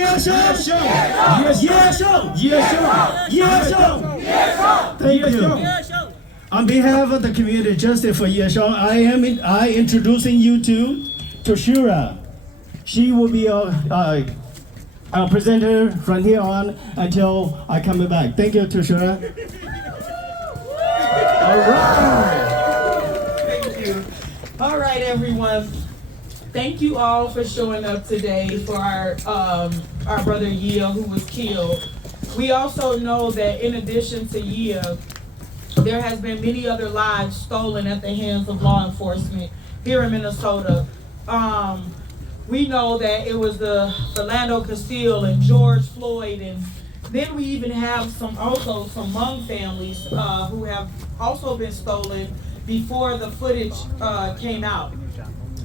liajdawbnmaya. Thank you. On behalf of the community justice for Xiong, I introducing you to Toshira. She will be our presenter from here on until I come back. Thank you, Toshira. All right. Thank you. All right, everyone. Thank you all for showing up today for our brother Yia, who was killed. We also know that in addition to Yia, there has been many other lives stolen at the hands of law enforcement here in Minnesota. We know that it was the Philando Castile and George Floyd, and then we even have some Hmong families who have also been stolen before the footage came out.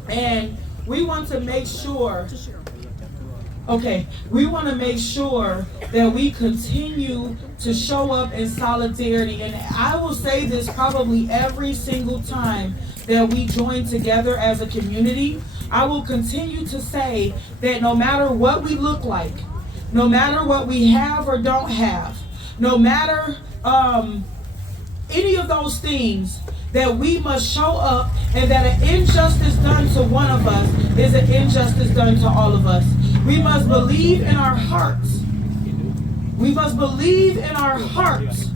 And we want to make sure, that we continue to show up in solidarity. And I will say this probably every single time that we join together as a community. I will continue to say that no matter what we look like, no matter what we have or don't have, no matter any of those things, that we must show up, and that an injustice done to one of us is an injustice done to all of us. We must believe in our hearts. We must believe in our hearts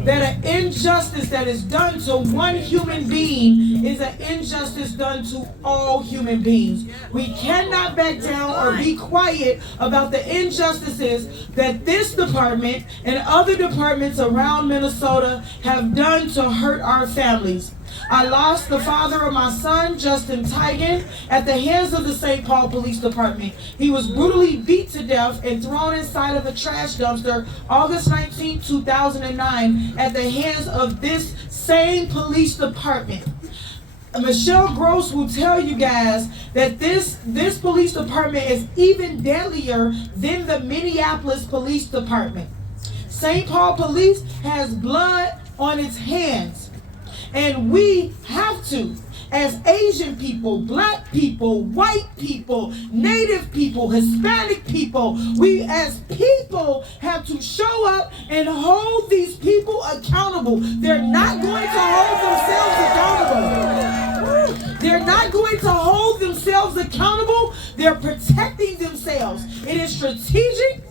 that an injustice that is done to one human being is an injustice done to all human beings. We cannot back down or be quiet about the injustices that this department and other departments around Minnesota have done to hurt our families. I lost the father of my son, Justin Tigan, at the hands of the St. Paul Police Department. He was brutally beat to death and thrown inside of a trash dumpster August 19, 2009 at the hands of this same police department. Michelle Gross will tell you guys that this police department is even deadlier than the Minneapolis Police Department. St. Paul Police has blood on its hands. And we have to, as Asian people, black people, white people, native people, Hispanic people, we as people have to show up and hold these people accountable. They're not going to hold themselves accountable. They're not going to hold themselves accountable. They're protecting themselves. It is strategic.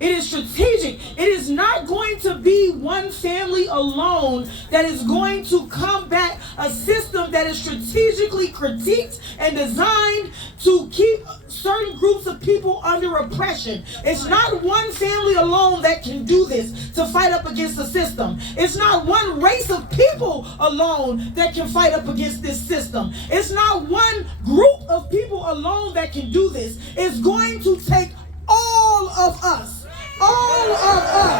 It is strategic. It is not going to be one family alone that is going to combat a system that is strategically critiqued and designed to keep certain groups of people under oppression. It's not one family alone that can do this to fight up against the system. It's not one race of people alone that can fight up against this system. It's not one group of people alone that can do this. It's going to take all of us. All of us.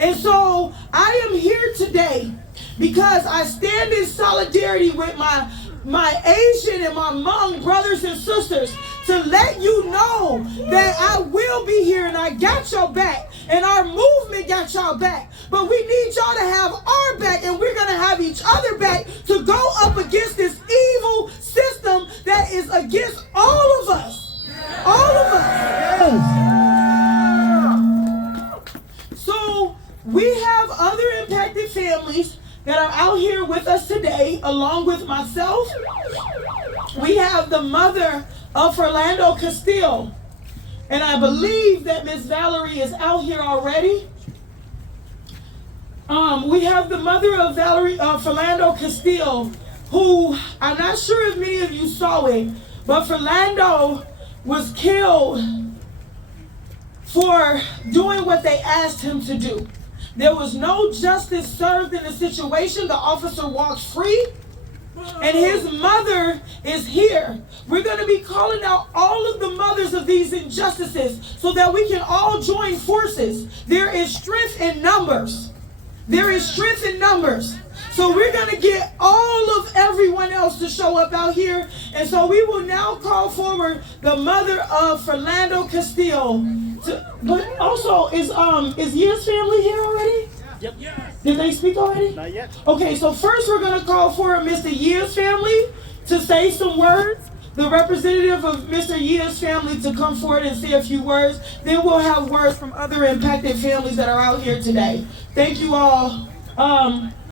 And so I am here today because I stand in solidarity with my Asian and my Hmong brothers and sisters to let you know that I will be here and I got your back and our movement got y'all back. But we need y'all to have our back, and we're going to have each other back to go up against this evil system that is against all of us. All of us. So we have other impacted families that are out here with us today, along with myself. We have the mother of Philando Castile, and I believe that Miss Valerie is out here already. We have the mother of Philando Castile, who I'm not sure if many of you saw it, but Philando was killed for doing what they asked him to do. There was no justice served in the situation. The officer walked free, and his mother is here. We're going to be calling out all of the mothers of these injustices so that we can all join forces. There is strength in numbers. There is strength in numbers. So we're going to get all of everyone else to show up out here. And so we will now call forward the mother of Philando Castile. But also, is Yia's family here already? Yep. Yes. Did they speak already? Not yet. Okay, so first we're going to call for Mr. Yia's family to say some words. the representative of Mr. Yea's family to come forward and say a few words. Then we'll have words from other impacted families that are out here today. Thank you all.